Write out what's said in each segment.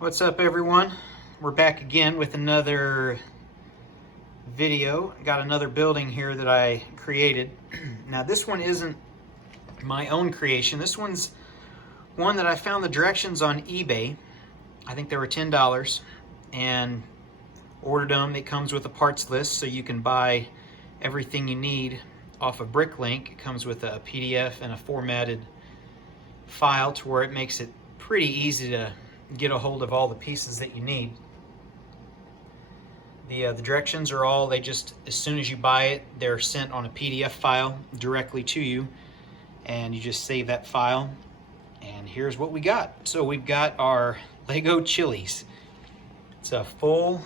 What's up, everyone? We're back again with another video. I got another building here that I created. Now this one isn't my own creation. This one's one that I found the directions on eBay. I think they were $10 and ordered them. It comes with a parts list so you can buy everything you need off of BrickLink. It comes with a PDF and a formatted file to where it makes it pretty easy to get a hold of all the pieces that you need. The directions are all, they just, as soon as you buy it, they're sent on a PDF file directly to you, and you just save that file. And here's what we got. So we've got our Lego Chili's. It's a full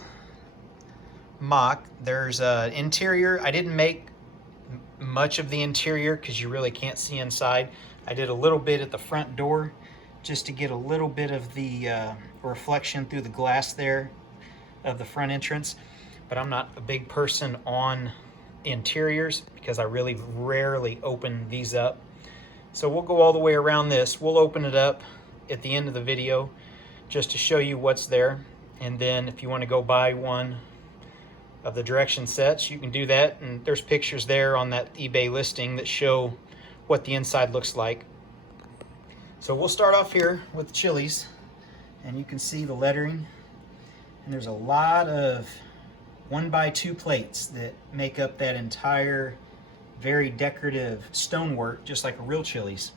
mock. There's an interior. I didn't make much of the interior because you really can't see inside. I did a little bit at the front door just to get a little bit of the reflection through the glass there of the front entrance. But I'm not a big person on interiors because I really rarely open these up. So we'll go all the way around this. We'll open it up at the end of the video just to show you what's there. And then if you want to go buy one of the direction sets, you can do that. And there's pictures there on that eBay listing that show what the inside looks like. So we'll start off here with the Chili's, and you can see the lettering. And there's a lot of 1x2 plates that make up that entire very decorative stonework, just like a real Chili's.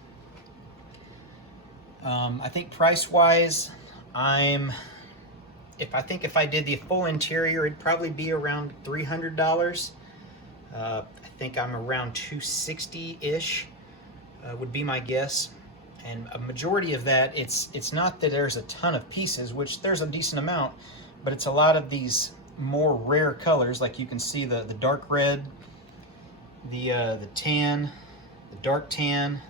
I think price-wise, if I did the full interior, it'd probably be around $300. I think I'm around $260-ish would be my guess. And a majority of that, it's not that there's a ton of pieces, which there's a decent amount, but it's a lot of these more rare colors, like you can see the dark red, the tan, the dark tan.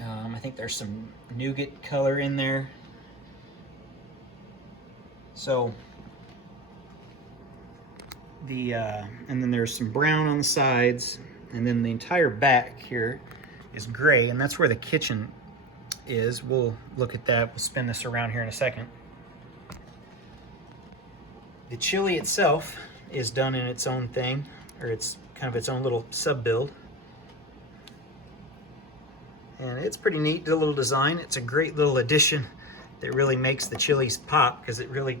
I think there's some nougat color in there. So and then there's some brown on the sides, and then the entire back here is gray, and that's where the kitchen is. We'll look at that. We'll spin this around here in a second. The chili itself is done in its own thing, or it's kind of its own little sub-build. And it's pretty neat, the little design. It's a great little addition that really makes the Chili's pop, because it really,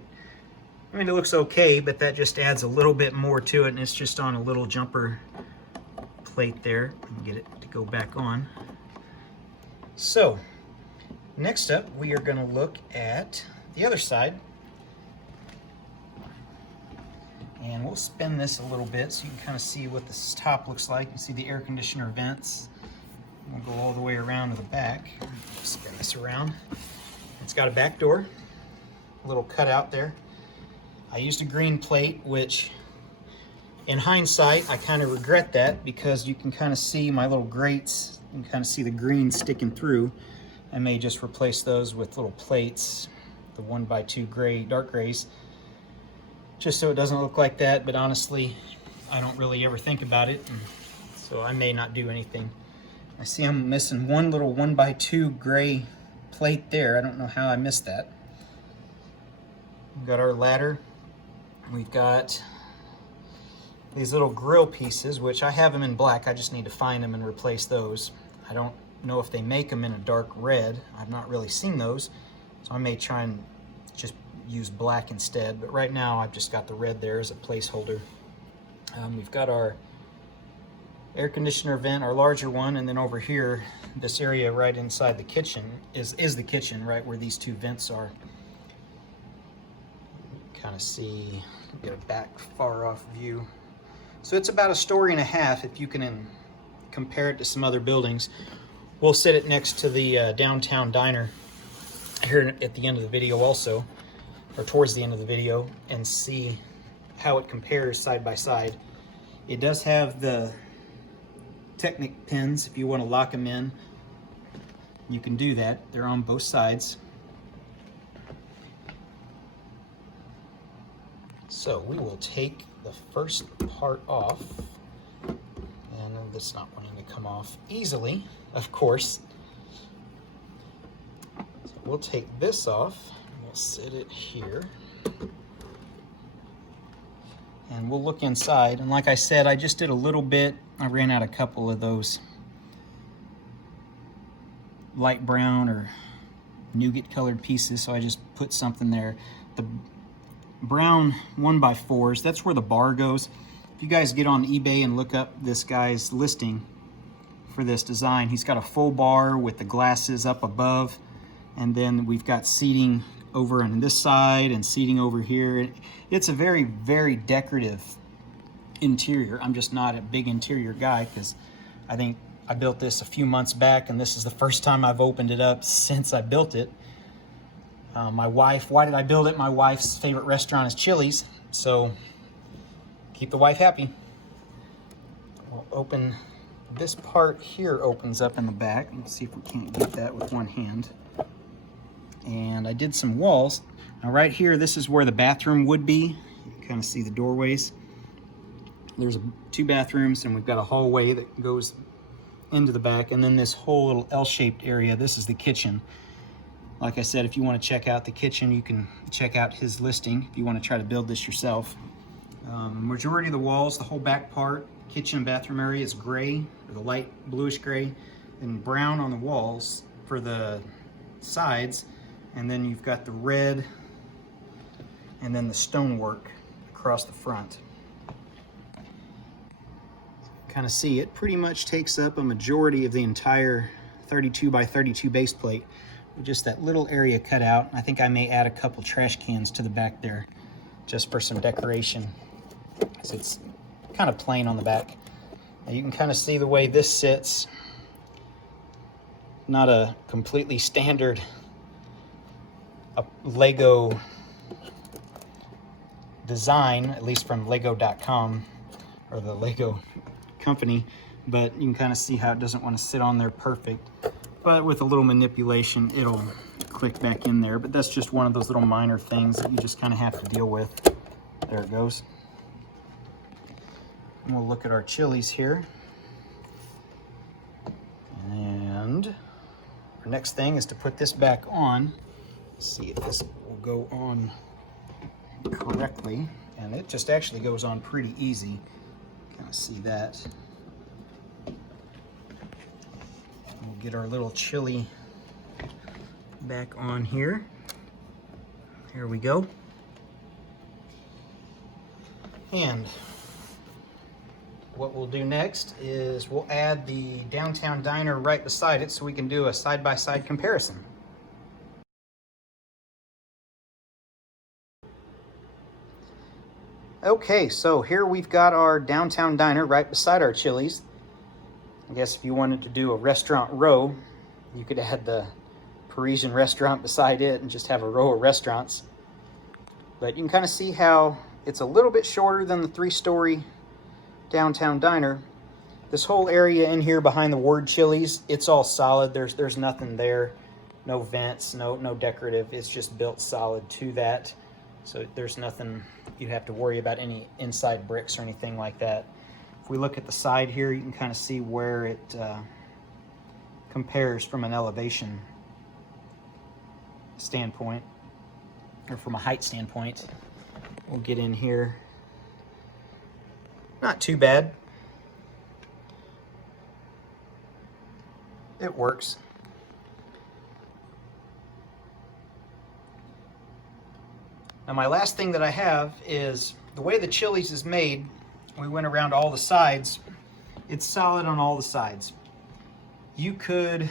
I mean, it looks okay, but that just adds a little bit more to it, and it's just on a little jumper plate there. Get it to go back on. So next up, we are going to look at the other side, and we'll spin this a little bit so you can kind of see what this top looks like. You see the air conditioner vents. We'll go all the way around to the back. Spin this around. It's got a back door, a little cutout there. I used a green plate, which in hindsight, I kind of regret that, because you can kind of see my little grates. You can kind of see the green sticking through. I may just replace those with little plates, the 1x2 gray, dark grays, just so it doesn't look like that. But honestly, I don't really ever think about it, and so I may not do anything. I see I'm missing one little 1x2 gray plate there. I don't know how I missed that. We've got our ladder. We've got these little grill pieces, which I have them in black. I just need to find them and replace those. I don't know if they make them in a dark red. I've not really seen those, so I may try and just use black instead. But right now I've just got the red there as a placeholder. We've got our air conditioner vent, our larger one, and then over here, this area right inside the kitchen is the kitchen, right where these two vents are. Kind of see, get a back far off view. So it's about 1.5 stories if you can compare it to some other buildings. We'll sit it next to the downtown diner here at the end of the video also, or towards the end of the video, and see how it compares side by side. It does have the Technic pins. If you want to lock them in, you can do that. They're on both sides. So we will take the first part off, and this is not wanting to come off easily, of course. So we'll take this off. We'll sit it here. And we'll look inside. And like I said, I just did a little bit. I ran out a couple of those light brown or nougat colored pieces, so I just put something there. The brown 1x4s, that's where the bar goes. If you guys get on eBay and look up this guy's listing for this design, he's got a full bar with the glasses up above, and then we've got seating over on this side and seating over here. It's a very, very decorative interior. I'm just not a big interior guy because I think I built this a few months back, and this is the first time I've opened it up since I built it. My wife, why did I build it? My wife's favorite restaurant is Chili's, so keep the wife happy. We'll open this part here, opens up in the back. Let's see if we can't get that with one hand. And I did some walls. Now right here, this is where the bathroom would be. You can kind of see the doorways. There's two bathrooms, and we've got a hallway that goes into the back, and then this whole little L-shaped area, this is the kitchen. Like I said, if you want to check out the kitchen, you can check out his listing if you want to try to build this yourself. Majority of the walls, the whole back part, kitchen and bathroom area is gray, or the light bluish gray, and brown on the walls for the sides, and then you've got the red and then the stonework across the front. Kind of see it pretty much takes up a majority of the entire 32 by 32 base plate with just that little area cut out. I think I may add a couple trash cans to the back there just for some decoration, because it's kind of plain on the back. Now you can kind of see the way this sits. Not a completely standard Lego design, at least from Lego.com or the Lego company, but you can kind of see how it doesn't want to sit on there perfect, but with a little manipulation it'll click back in there. But that's just one of those little minor things that you just kind of have to deal with. There it goes. And we'll look at our Chili's here, and our next thing is to put this back on. Let's see if this will go on correctly, and it just actually goes on pretty easy. Kind of see that. We'll get our little chili back on here. Here we go. And what we'll do next is we'll add the downtown diner right beside it so we can do a side-by-side comparison. Okay, so here we've got our downtown diner right beside our Chili's. I guess if you wanted to do a restaurant row, you could add the Parisian restaurant beside it and just have a row of restaurants. But you can kind of see how it's a little bit shorter than the 3-story downtown diner. This whole area in here behind the word Chili's, it's all solid. There's nothing there, no vents, no decorative. It's just built solid to that. So there's nothing you have to worry about, any inside bricks or anything like that. If we look at the side here, you can kind of see where it compares from an elevation standpoint, or from a height standpoint. We'll get in here. Not too bad. It works. Now my last thing that I have is the way the Chili's is made. We went around all the sides. It's solid on all the sides. You could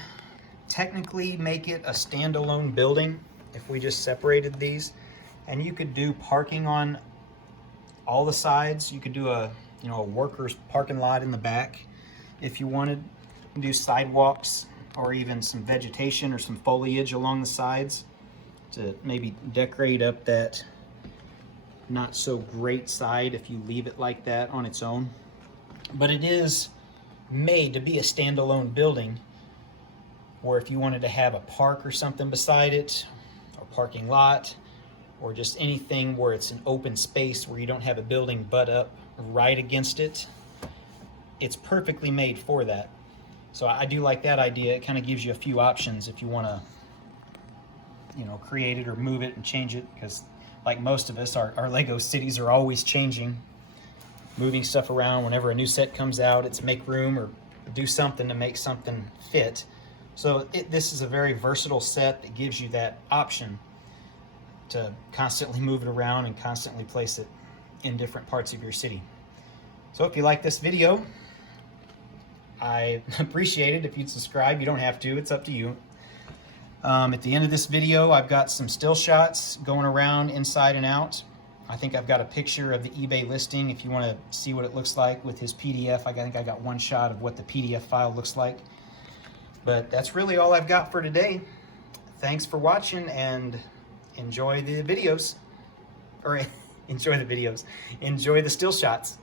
technically make it a standalone building if we just separated these, and you could do parking on all the sides. You could do a workers parking lot in the back if you wanted. Do sidewalks or even some vegetation or some foliage along the sides to maybe decorate up that not so great side if you leave it like that on its own. But it is made to be a standalone building, or if you wanted to have a park or something beside it, or parking lot, or just anything where it's an open space where you don't have a building butt up right against it, it's perfectly made for that. So I do like that idea. It kind of gives you a few options if you want to you know, create it or move it and change it, because like most of us, our Lego cities are always changing, moving stuff around. Whenever a new set comes out, it's make room or do something to make something fit. So this is a very versatile set that gives you that option to constantly move it around and constantly place it in different parts of your city. So if you like this video, I appreciate it if you'd subscribe. You don't have to, it's up to you. At the end of this video, I've got some still shots going around inside and out. I think I've got a picture of the eBay listing if you want to see what it looks like with his PDF. I think I got one shot of what the PDF file looks like. But that's really all I've got for today. Thanks for watching, and enjoy the videos. Or enjoy the videos. Enjoy the still shots.